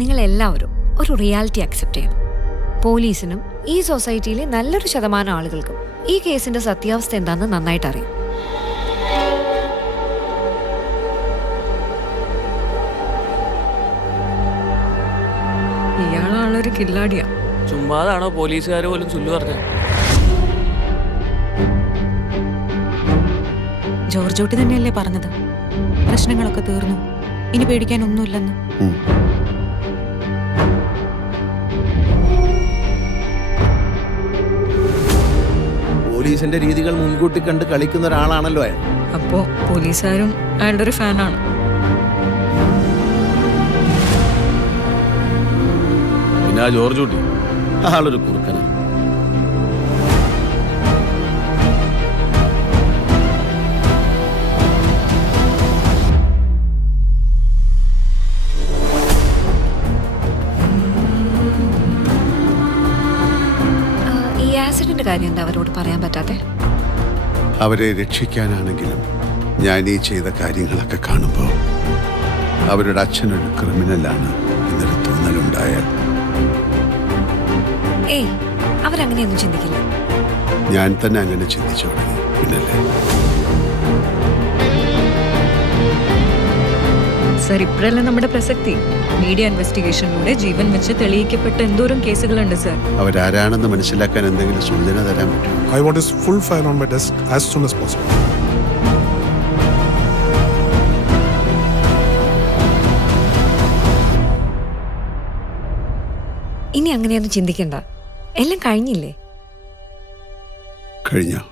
നിങ്ങൾ എല്ലാവരും ഒരു റിയാലിറ്റി അക്സെപ്റ്റ് ചെയ്യണം. പോലീസിനും ഈ സൊസൈറ്റിയിലെ നല്ലൊരു ശതമാനം ആളുകൾക്കും ഈ കേസിന്റെ സത്യാവസ്ഥ എന്താണെന്ന് നന്നായിട്ട് അറിയാം. ഇയാളാളൊരു കില്ലാടിയാ. ചുമ്മാതാണോ പോലീസുകാർ പോലും ചൊല്ലു പറഞ്ഞത്? ജോർജോട്ടി തന്നെയല്ലേ പറഞ്ഞത്, പ്രശ്നങ്ങളൊക്കെ തീർന്നു, ഇനി പേടിക്കാനൊന്നുമില്ലെന്ന്. പോലീസിന്റെ രീതികൾ മുൻകൂട്ടി കണ്ട് കളിക്കുന്ന ഒരാളാണല്ലോ അയാൾ. അപ്പോ പോലീസുകാരും അയാളുടെ ഒരു ഫാനാണ്. പിന്നെ ആ ജോർജ് കുട്ടി ആളൊരു കുറുക്കനാണ്. ഈ ആക്സിഡന്റ് കാര്യം എന്താ അവരോട് പറയാൻ പറ്റാത്തെ? അവരെ രക്ഷിക്കാനാണെങ്കിലും ഞാൻ ഈ ചെയ്ത കാര്യങ്ങളൊക്കെ കാണുമ്പോൾ അവരുടെ അച്ഛനൊരു ക്രിമിനലാണ് എന്നൊരു തോന്നലുണ്ടായാൽ ഏയ്, അവരങ്ങനെയൊന്നും ചിന്തിക്കില്ല. ഞാൻ തന്നെ അങ്ങനെ ചിന്തിച്ചു തുടങ്ങി. പിന്നല്ലേ സർ, ഇപ്പോഴല്ല നമ്മുടെ പ്രസക്തി. മീഡിയ ഇൻവെസ്റ്റിഗേഷനിലൂടെ ജീവൻ വെച്ച് തെളിയിക്കപ്പെട്ട എന്തോരം കേസുകളുണ്ട് സർ. അവരാരാണെന്ന് മനസ്സിലാക്കാൻ എന്തെങ്കിലും സൂചന തരാൻ പറ്റുമോ? I want his full file on my desk as soon as possible. ഇനി അങ്ങനെയൊന്നും ചിന്തിക്കണ്ട, എല്ലാം കഴിഞ്ഞില്ലേ? കഴിഞ്ഞോ?